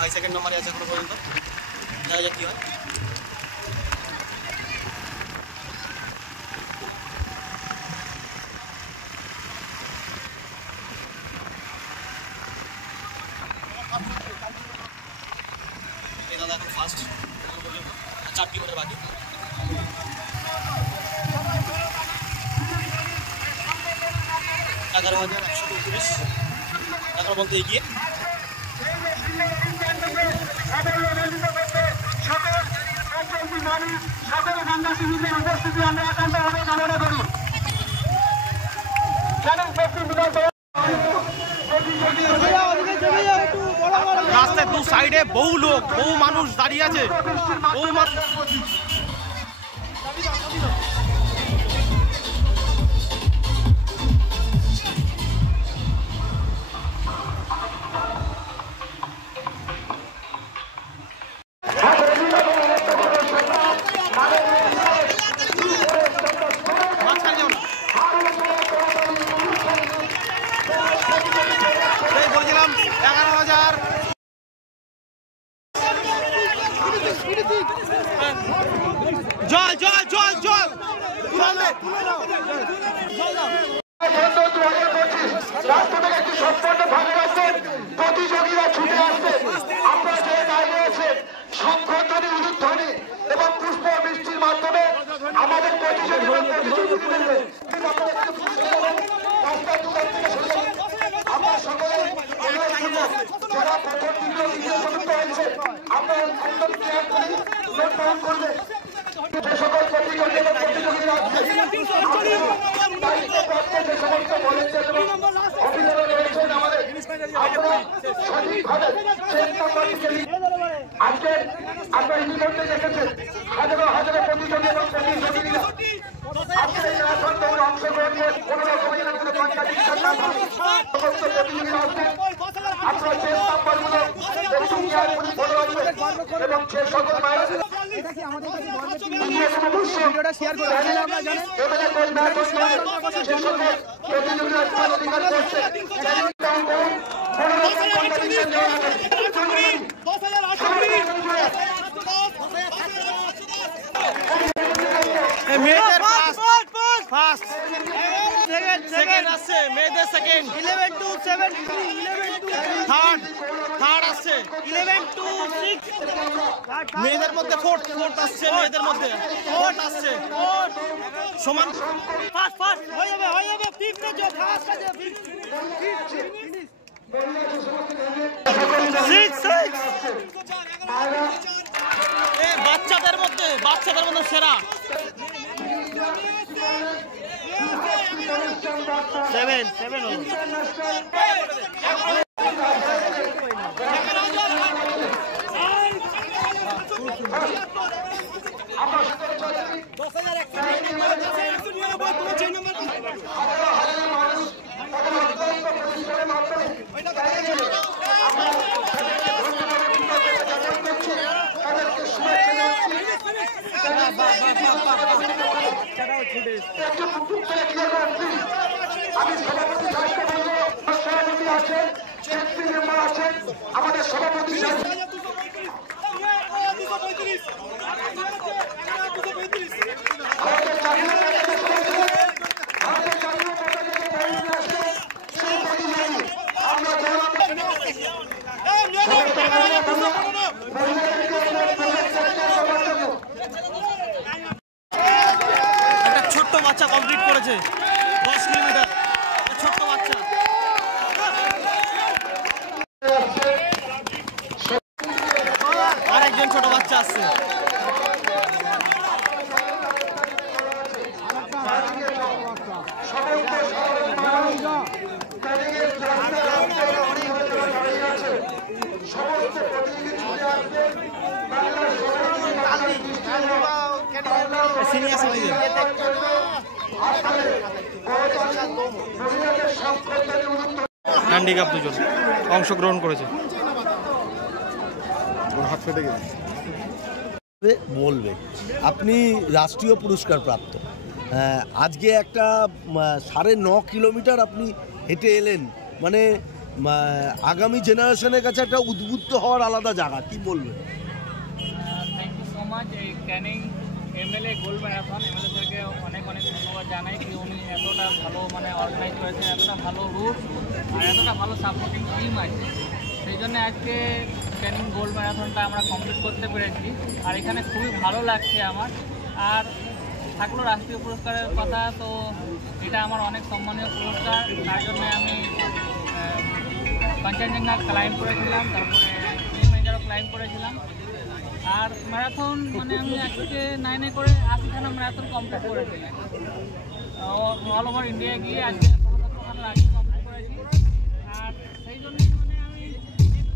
ভাই সেকেন্ড নম্বরে আছে এখনো পর্যন্ত, দেখা যাক কি হয়। এই দাদা এখন ফার্স্ট এখনো পর্যন্ত, 4 কিলোমিটার বাকি। এগারো 1129 এগারো বলতে এগিয়ে। রাস্তায় দু সাইডে বহু লোক, বহু মানুষ দাঁড়িয়ে আছে, বহু মানুষ। বলছিলাম 11,000 জল জল জল জল প্রতিযোগীরা ছুটে আসছে, আমরা যে দাঁড়িয়ে আছে শঙ্খধ্বনি, উলুধ্বনি এবং পুষ্প বৃষ্টির মাধ্যমে আমাদের প্রতিযোগীদের আমরা সকলে যারা প্রথম দ্বিতীয় হয়েছে আমরা করবে যে সকল প্রতিযোগীরা দায়িত্বপ্রাপ্ত যে সমস্ত ভলেন্টিয়ার এবং অফিসাররা রয়েছেন আমাদের, আমরা সঠিকভাবে আজকে আপনারা ইতিমধ্যে দেখেছেন হাজারো হাজারো প্রতিযোগী এবং প্রতিযোগীরা আজকে এই ম্যারাথন দৌড়ে অংশগ্রহণ করে কোনো রকমের সমস্ত প্রতিযোগীরা আসছেন। আপনারা সেই নাম্বারগুলো ফলো রাখবেন এবং যে সকল মেয়েদের ফার্স্ট সেকেন্ড আসছে, মেয়েদের সেকেন্ড 11 to 7 থার্ড আসছে 11 to 6 মেয়েদের মধ্যে ফোর্থ আসছে, মেয়েদের মধ্যে ফোর্থ আসছে সমান। ফার্স্ট হয়ে যাবে ফিফথ যে ফার্স্ট আছে বাচ্চাদের মধ্যে সেরা 7 হলো। আমি সভাপতি সভাপতি আছেন, চেয়ারম্যান মেম্বার আছেন, আমাদের সভাপতি একটা ছোট্ট বাচ্চা কমপ্লিট করেছে 10 কিলোমিটার, ছোট্ট বাচ্চা। আরেকজন ছোট বাচ্চা আসছে। হ্যান্ডিক্যাপ দুজন অংশগ্রহণ করেছে। হাত ফেটে গেছে বলবে আপনি রাষ্ট্রীয় পুরস্কার প্রাপ্ত, আজকে একটা 9.5 কিলোমিটার আপনি হেঁটে এলেন, মানে আগামী জেনারেশনের কাছে একটা উদ্বুদ্ধ হওয়ার আলাদা জায়গা, কি বলবেন? Thank you so much. এই Canning MLA gold marathon MLA স্যারকে অনেক অনেক ধন্যবাদ জানাই কি উনি এতটা ভালো অর্গানাইজ করেছেন, এতটা ভালো রুট আর এতটা ভালো সাপোর্টিং টিম আছে, সেই জন্য আজকে ক্যানিং গোল্ড ম্যারাথনটা আমরা কমপ্লিট করতে পেরেছি। আর এখানে খুবই ভালো লাগছে আমার। আর থাকলো রাষ্ট্রীয় পুরস্কারের কথা, তো এটা আমার অনেক সম্মানীয় পুরস্কার। তার জন্য আমি কাঞ্চনজঙ্ঘা ক্লাইম্ব করেছিলাম, তারপরে কিলিমাঞ্জারো ক্লাইম্ব করেছিলাম। আর ম্যারাথন আমি আজকে 9-এ করে 80খানা ম্যারাথন কমপ্লিট করেছি। অল ওভার ইন্ডিয়া গিয়ে আজকে 70খানা রাজ্য কমপ্লিট করেছি। আর সেই জন্যই আমি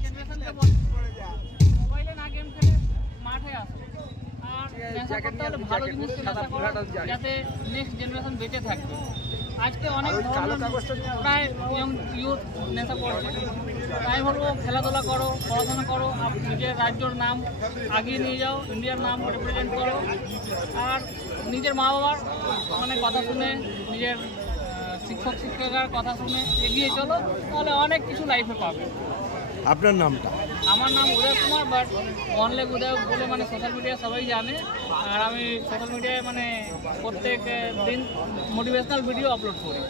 জেনারেশনকে বলছি মোবাইলে না গেম খেলে মাঠে আসো। আর নেশা করতে হলে ভালো জিনিসকে নেশা করো, যাতে নেক্সট জেনারেশন বেঁচে থাকবে। আজকে অনেক প্রায় ইউথ নেশা করছে, তাই বলবো খেলাধুলা করো, পড়াশোনা করো, নিজের রাজ্যর নাম আগিয়ে নিয়ে যাও, ইন্ডিয়ার নাম রিপ্রেজেন্ট করো। আর নিজের মা বাবার কথা শুনে, নিজের শিক্ষক শিক্ষিকার কথা শুনে এগিয়ে চলো, তাহলে অনেক কিছু লাইফে পাবে। আপনার নামটা? আমার নাম উদয় কুমার, বাট অনলেগ উদয় বলে সোশ্যাল মিডিয়া সবাই জানে। আর আমি সোশ্যাল মিডিয়ায় প্রত্যেক দিন মোটিভেশনাল ভিডিও আপলোড করি।